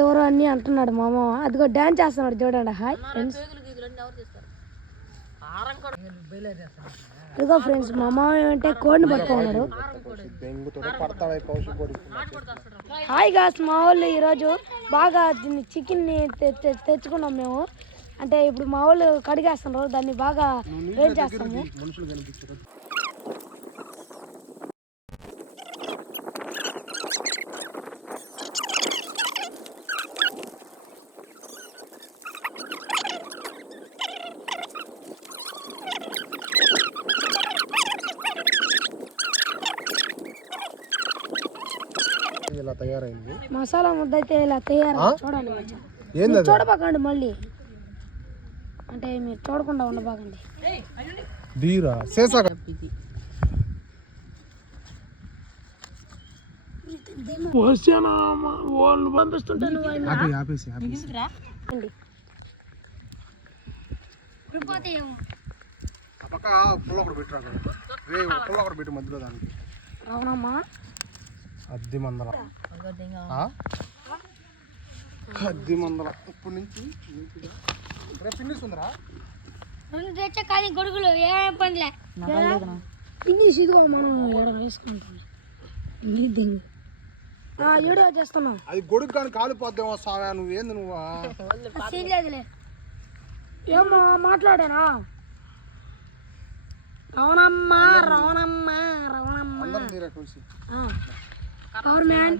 ఎవరు అని అంటున్నాడు మామ. అదిగో డాన్స్ చేస్తున్నాడు చూడండి. Hi friends. ఇదిగో ఫ్రెండ్స్ మా మామ ఏమంటే కోడిని పట్టుకున్నాడు. హాయ్ గాస్, మా వాళ్ళు ఈరోజు బాగా చికెన్ని తెచ్చుకున్నాం మేము. అంటే ఇప్పుడు మా వాళ్ళు కడిగేస్తున్నారు, దాన్ని బాగా వేడి చేస్తాము. ఇలా తయారైంది మసాలా ముద్ద అయితే ఇలా తయారైంది చూడండి. చూడబాకండి మళ్ళీ, అంటే మీరు చూడకుండా ఉండబాకండి. దీరా సేసాక వాళ్ళు పంపిస్తుంటాను. మధ్యలో దానికి అవునమ్మా. అద్ది మందల ఇప్పటి నుంచి పిన్నిస్తుందిరా. గొడుగులు ఏం పనిలే పిన్నిసి ఇదిగో మనం వేసుకుంటాం. ఏడో చేస్తున్నాం. అది గొడుగు కానీ కాలిపోద్దేమో సావా. నువ్వేంది నువ్వా? లేదులే ఏమో మాట్లాడానా. రవణమ్మ రవణమ్మ రవణమ్మ పవర్ మ్యాన్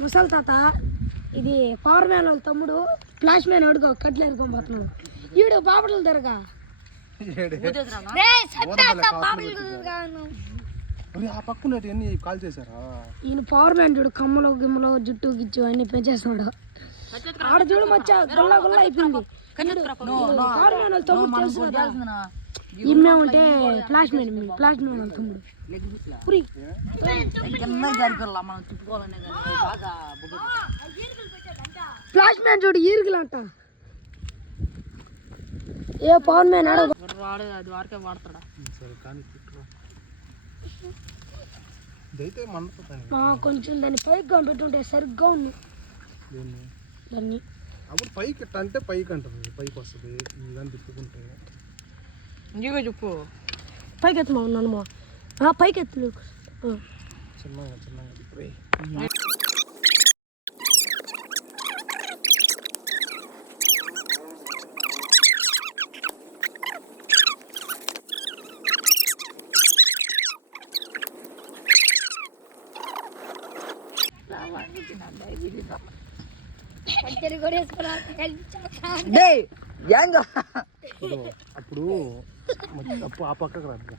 ముసలి తాత. ఇది పవర్ మ్యాన్ వాళ్ళ తమ్ముడు. ఫ్లాష్ మ్యాన్ అడుగు కట్లు ఎదుకొని పోతున్నాడు. ఈడు బాపటలు తిరగా ఆ పక్కన కాల్ చేశారా? ఈయన పవర్ మ్యాన్ చూడు. కమ్మలో గిమ్మలో జుట్టు గిచ్చు అన్ని పెంచేస్తున్నాడు. ఆడ చూడు మచ్చా గుల్లా గుల్లా అయిపోయింది. పవర్ మ్యాన్ వాళ్ళ తమ్ముడు తెలుసు కదా. ఈమె ఉంటే ఫ్లాష్ మ్యాన్ వాళ్ళ తమ్ముడు. ఫ్లాష్ మ్యాన్ చూడు ఈరుగులంట. ఏ పవన్ మ్యాన్ ఆడ కొంచెం దాన్ని పైకి పెట్టుంటే సరిగ్గా ఉంది. దాన్ని అప్పుడు పైకి అంటే పైకి అంటారు. పైకి వస్తుంది దాన్ని తిప్పుకుంటే. ఇంకేమో చెప్పు. పైకి ఎత్తమా ఉన్నాను. పైకి ఎత్తు చిన్నగా చిన్నగా. అప్పుడు ఆ పక్కకు రాదు.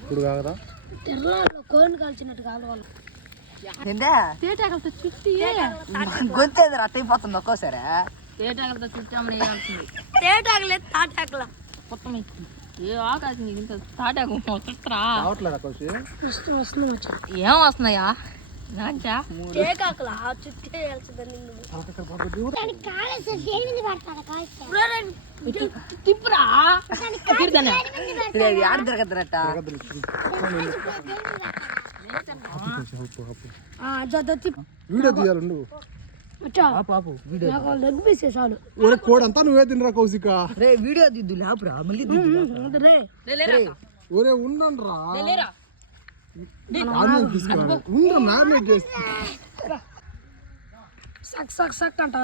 ఇప్పుడు కాదా తెరలో కోరిని కాల్చినట్టు కాదు వాళ్ళు. తేటాకలతో చుట్టి గొంతేది అట్టయిపోతుంది ఒక్కోసారి. తేటాకలతో చుట్టామని వేయాల్సింది. తేటాకలే తాటాకల మొత్తం ఏ ఆకాశం ఇంత తాటాకు ఏం వస్తున్నాయా? తిప్పురా వీడియో తీయాలి. కోడంతా నువ్వే తినరా కౌశిక. వీడియో దిద్దు లేపురా మళ్ళీ ఒరే ఉండండి రా. మ్యారినేట్ చేసి సక్ సక్ సక్ అంట.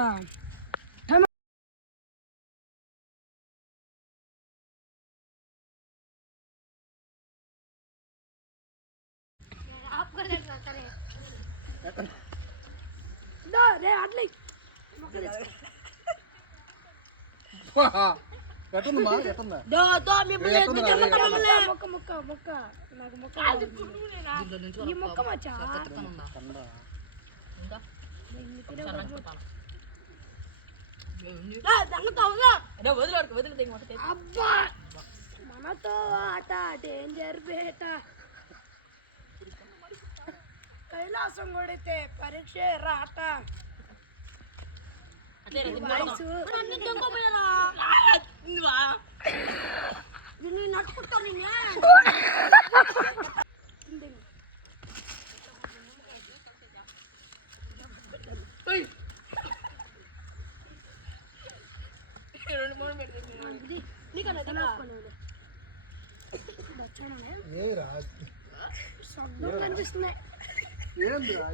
మనతో ఆట డేంజర్ బేట. కైలాసం కొడితే పరీక్ష రాట. నడుచుకుంటా ఏరా సొగ్గం కనిపిస్తున్నాయి. ఏంద్రా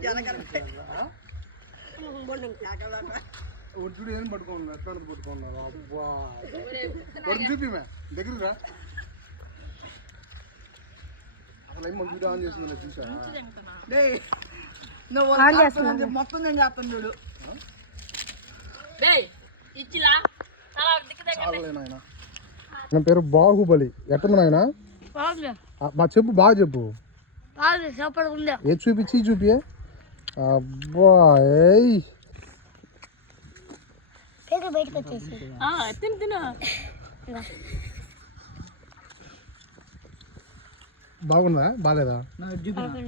ఒడ్డు ఏం పట్టుకున్నాను ఎట్లా పట్టుకున్నాను అబ్బా పడుకు చూపిమే దగ్గరికి రా అసలు ఏం మన వీడియో ఆన్ చేసింది చూసా నువ్వు మొత్తం నేను చేస్తాను చూడు. ఇచ్చిలా చాలే నాయన నా పేరు బాహుబలి ఎట్టుంది నాయన మా చెప్పు బాగా చెప్పు చెప్పకుండా ఏ చూపించి చూపియే అబ్బా ఏయ్ పేరు బయటకు వచ్చేసి తిను తిను బాగుందా బాగాలేదా నాకు చూపి.